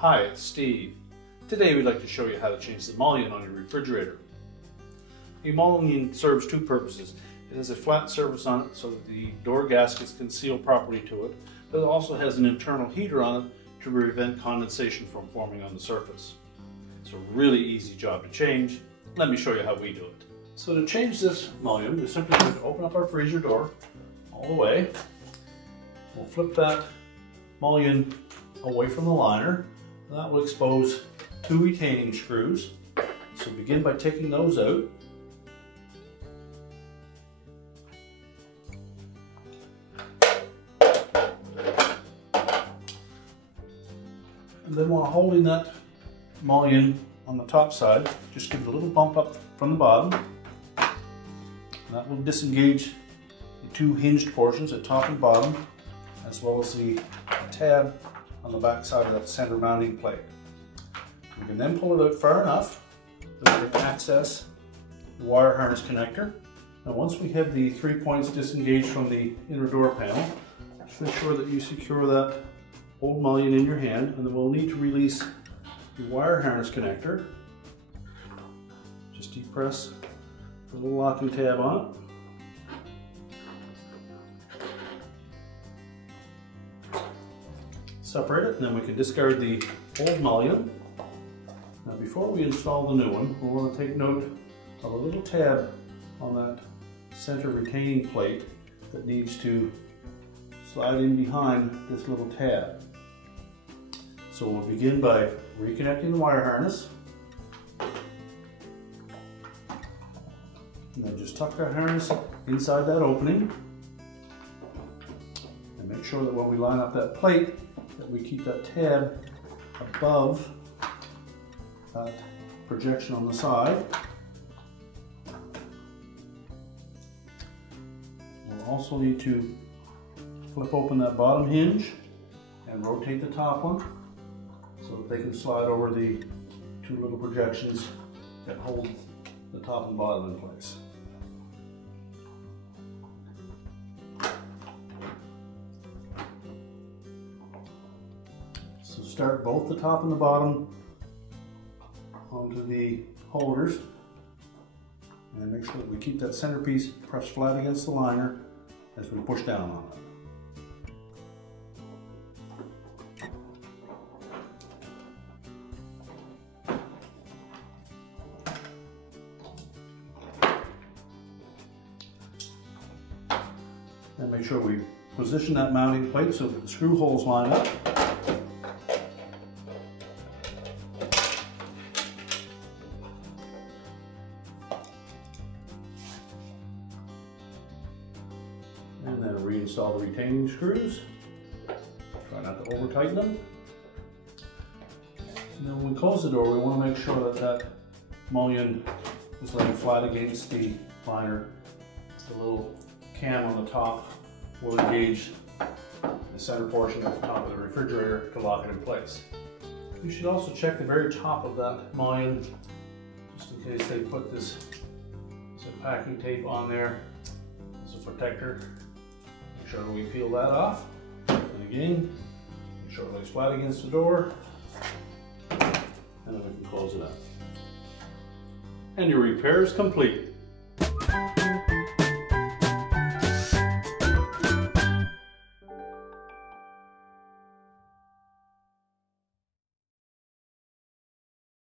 Hi, it's Steve. Today we'd like to show you how to change the mullion on your refrigerator. A mullion serves two purposes. It has a flat surface on it so that the door gaskets can seal properly to it, but it also has an internal heater on it to prevent condensation from forming on the surface. It's a really easy job to change. Let me show you how we do it. So to change this mullion, we're simply going to open up our freezer door all the way. We'll flip that mullion away from the liner. That will expose two retaining screws. So begin by taking those out. And then while holding that mullion on the top side, just give it a little bump up from the bottom. And that will disengage the two hinged portions at top and bottom, as well as the tab on the back side of that center mounting plate. We can then pull it out far enough that we can access the wire harness connector. Now once we have the 3 points disengaged from the inner door panel, just make sure that you secure that old mullion in your hand, and then we'll need to release the wire harness connector. Just depress the little locking tab on it. Separate it, and then we can discard the old mullion. Now before we install the new one, we'll want to take note of a little tab on that center retaining plate that needs to slide in behind this little tab. So we'll begin by reconnecting the wire harness. And then just tuck our harness inside that opening. And make sure that when we line up that plate, that we keep that tab above that projection on the side. We'll also need to flip open that bottom hinge and rotate the top one so that they can slide over the two little projections that hold the top and bottom in place. So start both the top and the bottom onto the holders, and make sure that we keep that centerpiece pressed flat against the liner as we push down on it. And make sure we position that mounting plate so that the screw holes line up. And then reinstall the retaining screws. Try not to over tighten them. And then when we close the door, we want to make sure that that mullion is laying flat against the liner. The little cam on the top will engage the center portion at the top of the refrigerator to lock it in place. You should also check the very top of that mullion, just in case they put this some packing tape on there as a protector. Make sure that we peel that off, and again, make sure it lays flat against the door, and then we can close it up. And your repair is complete.